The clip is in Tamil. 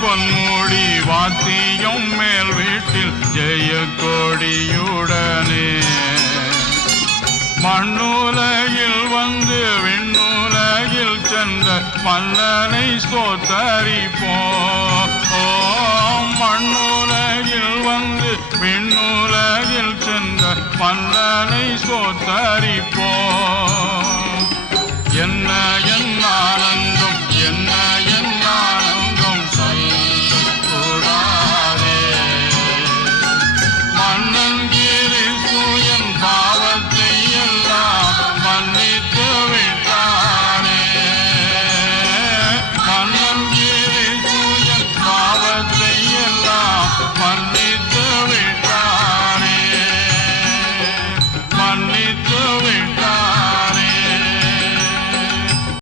பொன்முடி வாத்தியம் மேல் வீட்டில் ஜெய கொடியுடனே மண்ணுலகில் வந்து விண்ணுலகில் சென்ற மன்னனை ஸ்தோத்தரிப்போம். மண்ணுலகில் வந்து விண்ணுலகில் சென்ற மன்னனை ஸ்தோத்தரிப்போம். என்ன ஆனந்தம், என்ன